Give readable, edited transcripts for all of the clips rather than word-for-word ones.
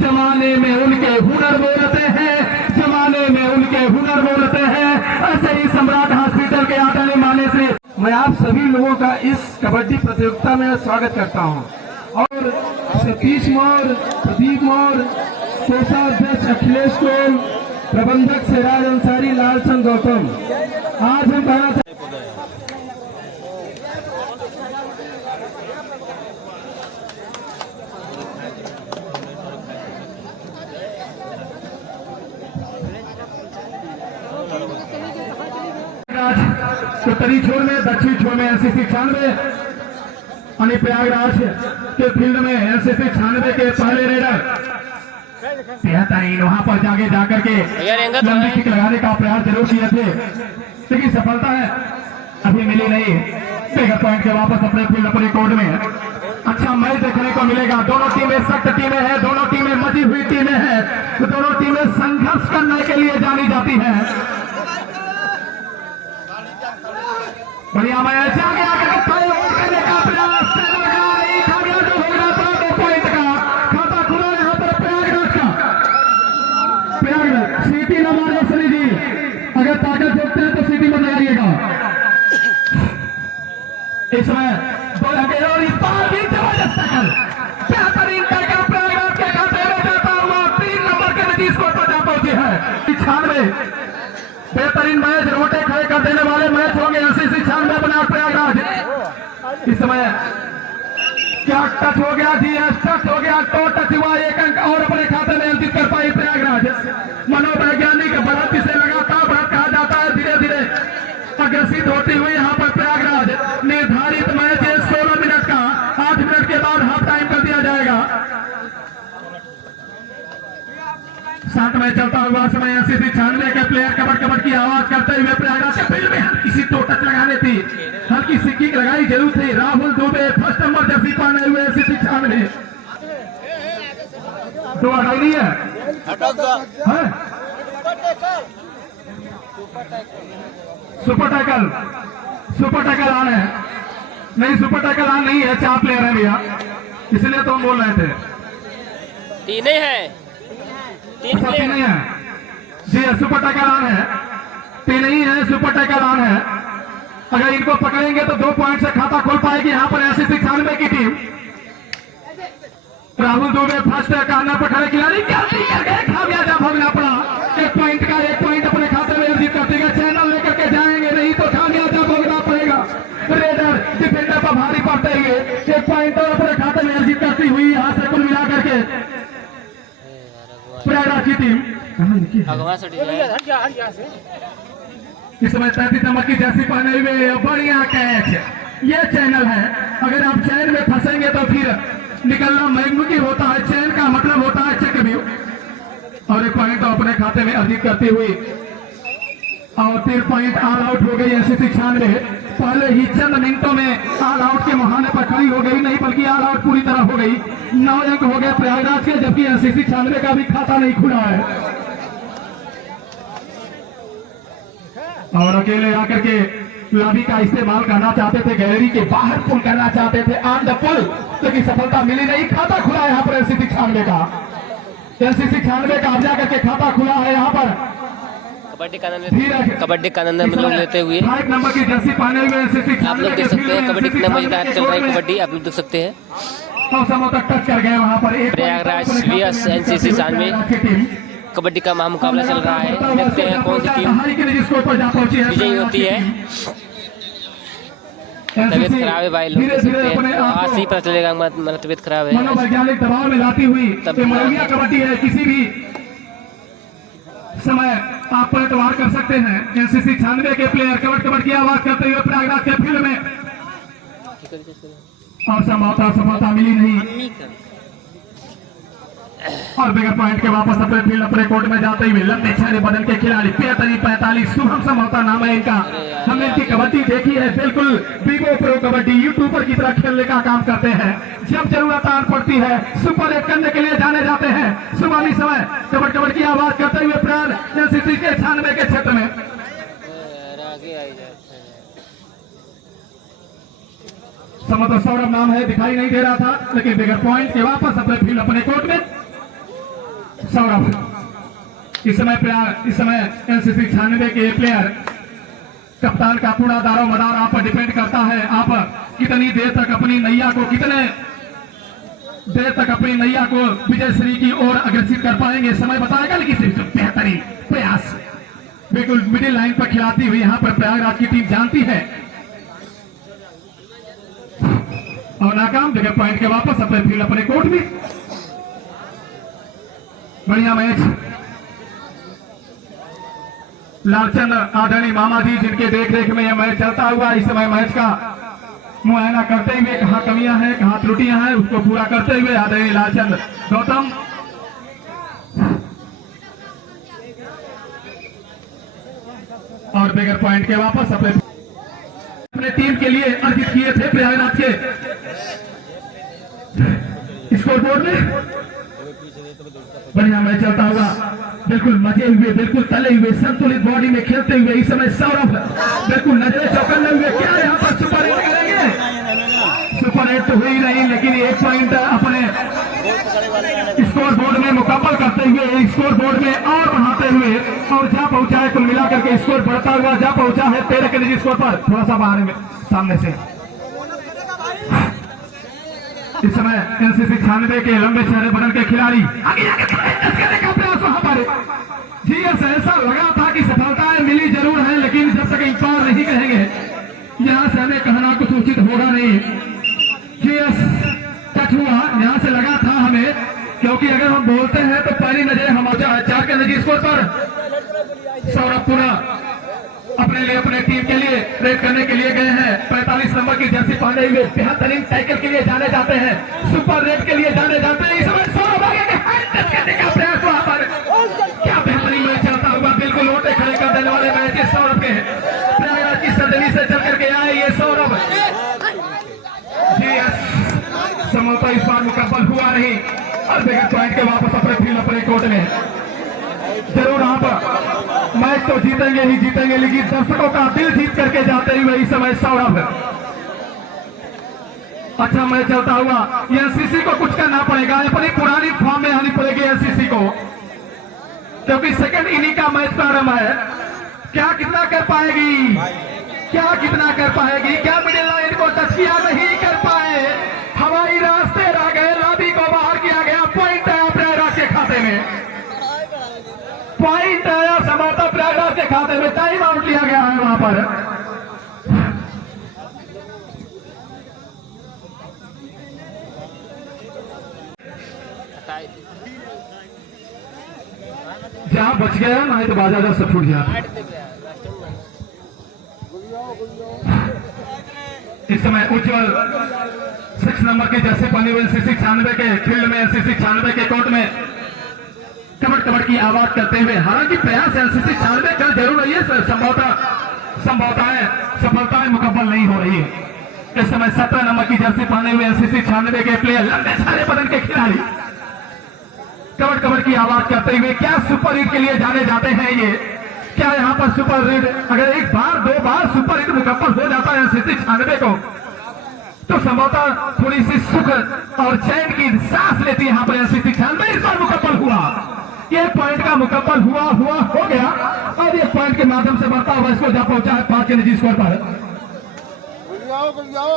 जमाने में उनके हुनर बोलते हैं, जमाने में उनके हुनर बोलते हैं। ऐसे ही सम्राट हॉस्पिटल के आने माने से मैं आप सभी लोगों का इस कबड्डी प्रतियोगिता में स्वागत करता हूं। और सतीश मौर्य, प्रदीप मौर्य, कोषाध्यक्ष अखिलेश कोल, प्रबंधक सिराज अंसारी, लालचंद गौतम, आज हम कहना उत्तरी छोर में, दक्षिण छोर में एनसीसी 96 और प्रयागराज के फील्ड में एनसीसी 96 के पहले रेडर बेहतरीन वहां पर जाकर के लंबी किक लगाने का प्रयास जरूर किए थे, लेकिन सफलता है अभी मिली नहीं। फिगर पॉइंट के वापस अपने फील्ड अपने कोर्ट में अच्छा मैच देखने को मिलेगा। दोनों टीमें सख्त टीमें हैं, दोनों टीमें मची हुई टीमें हैं, तो दोनों टीमें संघर्ष करने के लिए जानी जाती हैं। बढ़िया मैच आगे आकर करने का प्रयास खाता खुला यहाँ पर प्रयागराज का। प्रयागराज सीटी न मार सनी जी, अगर ताकत देखते हैं तो सीटी में लगाइएगा। इस समय और इस बार भी जबरदस्त टैकल, बेहतरीन टैकल प्रयागराज के खाते में जाता हुआ 3 नंबर के नतीज स्कोर पर जा पहुंचे हैं। 96 बेहतरीन मैच रोटे खड़े कर देने वाले मैच होंगे एनसीसी 96 बना प्रयागराज। इस समय क्या टच हो गया जी, टच हो गया, तो टच हुआ, 1 अंक और अपने खाते में अंकित कर पाई प्रयागराज। मनोवैज्ञानिक बढ़त से लगातार बढ़त कहा जाता है, धीरे धीरे अग्रसित होती हुई यहाँ पर प्रयागराज। निर्धारित मैच 16 मिनट का, 8 मिनट के बाद हाफ टाइम कर दिया जाएगा। 7 में चलता हुआ समय एनसीसी 96 के प्लेयर कबड्डी की आवाज करते हुए प्रयागराज के फील्ड में हल्की सी तो टच लगाने थी, हल्की सी किक लगाई जरूर थी। Rahul Dubey first number Jersey पहने हुए एनसीसी 96 तो हटाई नहीं है, सुपर टैकल ऑन है, नहीं सुपर टैकल ऑन नहीं है, 4 प्लेयर है भैया, इसलिए तो हम बोल रहे थे। 3 है, 3 प्लेयर नहीं है जी, सुपर टैकल ऑन है, 3 नहीं है, सुपर टैकल ऑन है। अगर इनको पकड़ेंगे तो 2 पॉइंट से खाता खोल पाएगी यहाँ पर एनसीसी 96 की team. Rahul Dubey first corner पर खड़े खिलाड़ी गलती कर गए, खामियाजा भोगना पड़ा। 1 पॉइंट का 1 पॉइंट अपने खाते में अर्जित करते गए, चैनल लेकर के जाएंगे, नहीं तो खामियाजा भोगना पड़ेगा। रेडर डिफेंडर पर भारी पड़ते हुए 1 पॉइंट और अपने खाते में अर्जित करती हुई यहाँ से कुल मिलाकर के प्रयागराज की टीम। इस समय 33 नंबर की जर्सी पहने हुए बढ़िया कैच, ये चैनल है। अगर आप चैन में फंसेंगे तो फिर निकलना मुमकिन होता है, चैन का मतलब होता है चक्रव्यूह। और 1 पॉइंट अपने खाते में अर्जित करती हुई और 3 पॉइंट ऑल आउट हो गई एनसीसी 96। पहले ही चंद मिनटों में ऑल आउट के मुहाने पर खड़ी हो गई, नहीं बल्कि ऑल आउट पूरी तरह हो गई। 9 अंक हो गए प्रयागराज के, जबकि एनसीसी 96 का भी खाता नहीं खुला है। और अकेले आकर के लॉबी का इस्तेमाल करना चाहते थे, गैलरी के बाहर पुल करना चाहते थे ऑन द पुल, लेकिन सफलता मिली नहीं। खाता खुला है यहाँ पर एनसीसी 96 का, एनसीसी 96 का अब जाकर के खाता खुला है यहाँ पर। कबड्डी का आनंद हम लोग लेते हुए 5 नंबर की जर्सी पहने हुए एनसीसी 96 आप लोग देख सकते हैं कबड्डी कितना मजेदार चल रहा है। कबड्डी आप लोग देख सकते हैं, तक टच कर गए वहाँ पर। प्रयागराज वीएस एनसीसी 96 कबड्डी का महामुकाबला चल रहा है। देखते हैं कौन सी टीम विजयी होती है। तबीयत खराब है भाई, लोग देख सकते हैं, आज ही पता चलेगा मेरा तबीयत खराब है। मनोवैज्ञानिक दबाव में लाती हुई कबड्डी है, किसी भी समय आप पलटवार कर सकते हैं। एनसीसी 96 के प्लेयर कबड्डी की आवाज करते हुए प्रयागराज के फील्ड में, और सफलता मिली नहीं। और बिगर पॉइंट के वापस अपने फील्ड अपने कोर्ट में जाते हुए लंबे चेहरे बदल के खिलाड़ी 45 शुभम समोता नाम है इनका। हमने इनकी कबड्डी देखी है, बिल्कुल बीबो प्रो कबड्डी यूट्यूबर की तरह खेलने का काम करते हैं। जब जरूरत आन पड़ती है सुपर 1 करने के लिए जाने जाते हैं। सुबह समय कबड्डी की आवाज करते हुए प्राण एनसीसी के 96 के क्षेत्र में सौरभ नाम है, दिखाई नहीं दे रहा था, लेकिन बिगर पॉइंट के वापस अपने फील्ड अपने कोर्ट में सौरभ। इस समय एनसीसी 96 के प्लेयर, कप्तान का पूरा दारो मदार आप पर डिपेंड करता है। आप कितनी देर तक अपनी नैया को विजय श्री की ओर अग्रसित कर पाएंगे, समय बताएगा। लेकिन सिर्फ बेहतरीन प्रयास, बिल्कुल मिडिल लाइन पर खिलाती हुई यहाँ पर प्रयागराज की टीम जानती है। और नाकाम, जगह पॉइंट के वापस अपने फील्ड अपने कोर्ट में। बढ़िया मैच। लालचंद आदरणीय मामा जी जिनके देख रेख में यह मैच चलता हुआ, इस समय मैच का मुआयना करते हुए कहाँ कमियां हैं कहाँ त्रुटियां हैं उसको पूरा करते हुए आदरणीय लालचंद गौतम। और बगैर पॉइंट के वापस अपने टीम के लिए अर्जित किए थे प्रयागराज के स्कोरबोर्ड में। बढ़िया मैच चलता हुआ, बिल्कुल मजे हुए, बिल्कुल तले हुए, संतुलित बॉडी में खेलते हुए इस समय सौरभ बिल्कुल नजरें चौकन्ने हुए। क्या यहाँ पर सुपर हिट करेंगे? सुपर हिट तो हुई नहीं, लेकिन एक पॉइंट अपने स्कोर बोर्ड में मुकम्मल करते हुए, स्कोर बोर्ड में और बढ़ाते हुए, और जा पहुंचा है कुल मिलाकर के स्कोर बढ़ता हुआ जा पहुंचा है 13 के निजी स्कोर पर। थोड़ा सा बाहर में सामने से इस समय एनसीसी 96 के लंबे चेहरे बदल के खिलाड़ी आगे करने का प्रयास वहां पर। जीएस ऐसा लगा था कि सफलताएं मिली जरूर है, लेकिन जब तक इंकार नहीं कहेंगे यहां से हमें कहना कुछ उचित होगा नहीं। जीएस कट हुआ यहां से लगा था हमें, क्योंकि अगर हम बोलते हैं तो पहली नजर हम 4 के निजी स्कोर पर। सौरभ पुनः अपने लिए अपने टीम के लिए रेड करने के लिए गए हैं। 45 नंबर की जर्सी पहने हुए बेहतरीन टैकल के लिए जाने जाते हैं, सुपर रेड के लिए जाने जाते हैं। इस समय सौरभ आगे करने का प्रयास वहां पर। क्या बेहतरीन मैच चलता हुआ, बिल्कुल लोटे खड़े कर देने वाले मैच सौरभ के। प्रयागराज की सरजमी से चल करके आए ये सौरभ। समझौता इस बार मुकम्मल हुआ नहीं और बगैर पॉइंट के वापस अपने फील्ड अपने कोर्ट में। जरूर आप मैच तो जीतेंगे ही जीतेंगे, लेकिन दर्शकों का दिल जीत करके जाते हुए इस समय सौरभ। अच्छा मैच चलता हुआ, एनसीसी को कुछ करना पड़ेगा, अपनी पुरानी फॉर्म में आनी पड़ेगी एनसीसी को, क्योंकि सेकंड इनिंग का मैच प्रारंभ है। क्या कितना कर पाएगी, क्या कितना कर पाएगी? क्या मिडिल लाइन को टच किया, नहीं कर पाए, हवाई रास्ते रह गए, लाबी को बाहर किया गया। पॉइंट आया प्रयागराज के खाते में, पॉइंट आया समर्था प्रयागराज के खाते में। टाइम आउट लिया गया है वहां पर। जहां बच गया नहीं तो बाजा जब सब छूट जाता। इस समय उज्जवल 6 नंबर की जर्सी पहनी हुई एनसीसी 96 के फील्ड में, एनसीसी 96 के कोर्ट में कबड़ कबड़ की आवाज करते हुए, हालांकि प्रयास एनसीसी 96 कर जरूर रही है, सफलताएं मुकम्मल नहीं हो रही है। इस समय 17 नंबर की जर्सी पहने हुए एनसीसी 96 के प्लेयर, लंबे सारे बदन के खिलाड़ी कबड़ कबड़ की आवाज करते हुए क्या सुपर हिट के लिए जाने जाते हैं ये। क्या यहाँ पर सुपर हिट, अगर एक बार 2 बार सुपर हिट मुकम्मल हो जाता है एनसीसी 96 को, तो संभवतः थोड़ी सी सुख और चैन की सांस लेती है यहाँ पर एनसीसी 96। इस बार मुकम्मल हुआ, ये पॉइंट का मुकम्मल हुआ हो गया, और ये पॉइंट के माध्यम से बढ़ता हुआ इसको जा पहुंचा है 5 के निजी स्कोर पर।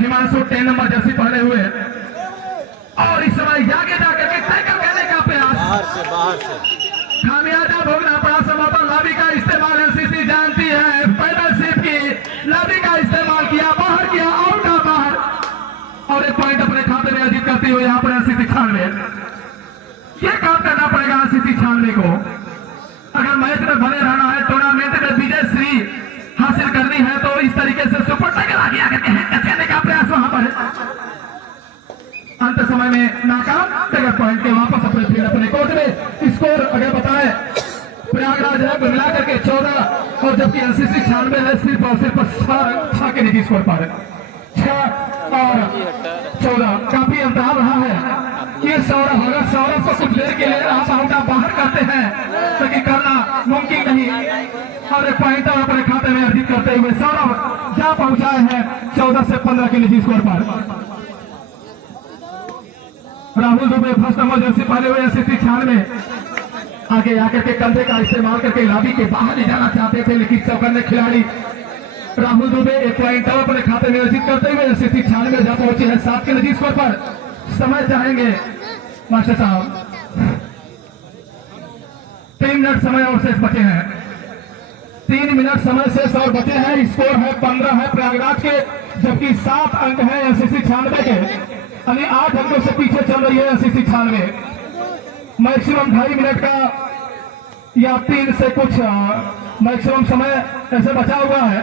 हिमांशु 10 नंबर जर्सी पहने हुए, और इस समय आगे जाकर के टैकल करने का प्रयास, बाहर से खामियाजा भोगना पड़ा। समर्थन लाबी का इस्तेमाल एनसीसी जानती है, पैदल सीट की लाबी का इस्तेमाल किया, बाहर किया, आउट का बाहर, और एक पॉइंट अपने खाते में अर्जित करती हुई यहाँ पर एनसीसी 96। ये काम करना पड़ेगा एनसीसी 96 को, अगर मैच में बने रहना है, टूर्नामेंट में विजय श्री हासिल करनी है, तो इस तरीके से सुपर टैकल आगे करने का प्रयास वहां पर। अंत समय में नाकाम, टैकल पॉइंट के वापस अपने फील्ड अपने कोर्ट में। स्कोर अगर बताएं, प्रयागराज है मिलाकर के 14, और जबकि एनसीसी 96 है सिर्फ और सिर्फ 6 के निजी स्कोर पर। 6 और 14 काफी अंतराल रहा है। ये सौरभ, अगर सौरभ को कुछ देर के लिए आप आउटा बाहर करते हैं तो कि करना मुमकिन नहीं, और एक पॉइंट अपने खाते में अर्जित करते हुए सौरभ जा पहुंचाए हैं 14 से 15 के निजी स्कोर पर। Rahul Dubey 1st number Jersey पहने हुए एनसीसी 96, आगे आकर के कंधे का इस्तेमाल करके लॉबी के बाहर ले जाना चाहते थे, लेकिन चौकन्ने खिलाड़ी राहुल दुबे एक पॉइंट और अपने खाते में अर्जित करते हुए एनसीसी 96 जा पहुंचे हैं 7 के नजीक स्कोर पर। समय चाहेंगे मास्टर साहब, 3 मिनट समय और शेष बचे हैं, 3 मिनट समय शेष और बचे हैं। स्कोर है 15 है प्रयागराज के, जबकि 7 अंक है एनसीसी 96 के, यानी 8 अंकों से पीछे चल रही है एनसीसी 96। मैक्सिमम 2.5 मिनट का या 3 से कुछ मैक्सिमम समय ऐसे बचा हुआ है,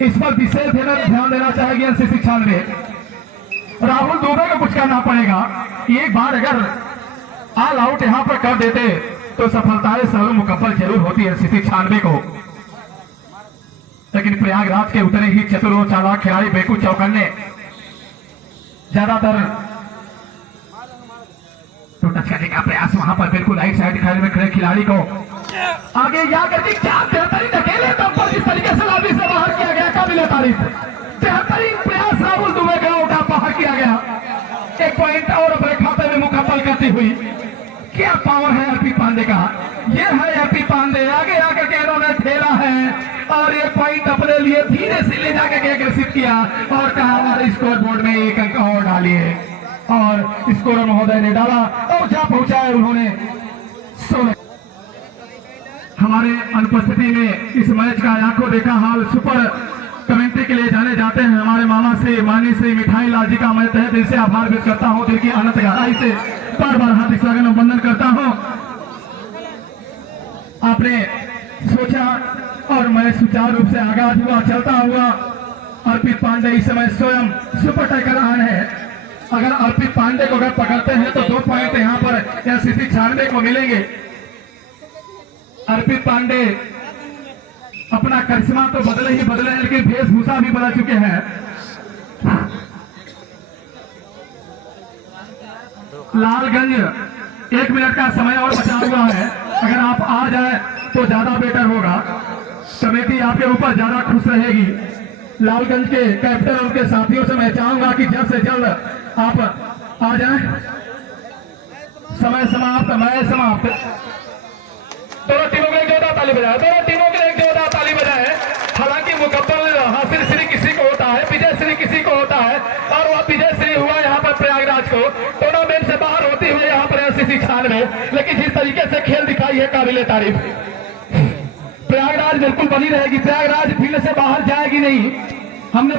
इस पर विशेष ध्यान देना चाहेगी एनसीसी 96। राहुल दुबे को कुछ करना पड़ेगा, एक बार अगर ऑल आउट यहां पर कर देते तो सफलताएं सर्व मुकम्मल जरूर होती है एनसीसी 96 को, लेकिन प्रयागराज के उतने ही चतुर और चालाक खिलाड़ी बेकू चौकन्ने ज्यादातर तो टच करने का प्रयास वहां पर बिल्कुल राइट साइड खड़े में खड़े खिलाड़ी को आगे जाकर के क्या बेहतरीन अकेले दम पर जिस तरीके से लॉबी से बाहर किया गया, काबिल तारीफ बेहतरीन प्रयास राहुल दुबे का उठा बाहर किया गया। 1 पॉइंट और अपने खाते में मुकम्मल करती हुई, क्या पावर है अर्पित पांडे का, ये है अर्पित पांडे। आगे आकर के इन्होंने ठेला है और 1 पॉइंट अपने लिए धीरे से ले जाकर के अग्रेसित किया और कहा हमारे स्कोर बोर्ड में 1 अंक और डालिए, और स्कोरर महोदय ने डाला और जा पहुंचाए उन्होंने 16। हमारे अनुपस्थिति में इस मैच का आंखों देखा हाल सुपर कमेंट्री के लिए जाने जाते हैं हमारे मामा श्री मानी श्री मिठाई लाल जी का मैं तहे दिल से आभार व्यक्त करता हूं, दिल की अनंत गहराई से बार बार हार्दिक स्वागत वंदन करता हूं। आपने सोचा और मैं सुचारू रूप से आगाज हुआ, चलता हुआ। अर्पित पांडे इस समय स्वयं सुपर टाइगर ऑन है, अगर अर्पित पांडे को अगर पकड़ते हैं तो 2 पॉइंट यहां पर एनसीसी 96 को मिलेंगे। अर्पित पांडे अपना करिश्मा तो बदले ही बदले, लेकिन वेशभूषा भी बदल चुके हैं। लालगंज 1 मिनट का समय और बचा हुआ है, अगर आप आ जाए तो ज्यादा बेटर होगा, कमेटी आपके ऊपर ज्यादा खुश रहेगी। लालगंज के कैप्टन और उनके साथियों से मैं चाहूंगा कि जल्द से जल्द आप आ जाएं। समय समाप्त, मैच समाप्त। दोनों टीमों के लिए जोरदार ताली बजाए, दोनों टीमों के लिए जोरदार ताली बजाए। हालांकि मुकम्मल हासिल श्री किसी को होता है, विजय श्री किसी को होता है, और वह विजय श्री हुआ यहाँ पर प्रयागराज को टूर्नामेंट से बाहर होती हुई यहाँ पर एनसीसी 96, लेकिन जिस तरीके से खेल दिखाई है काबिल तारीफ। प्रयागराज बिल्कुल बनी रहेगी, प्रयागराज फील्ड से बाहर जाएगी नहीं। हमने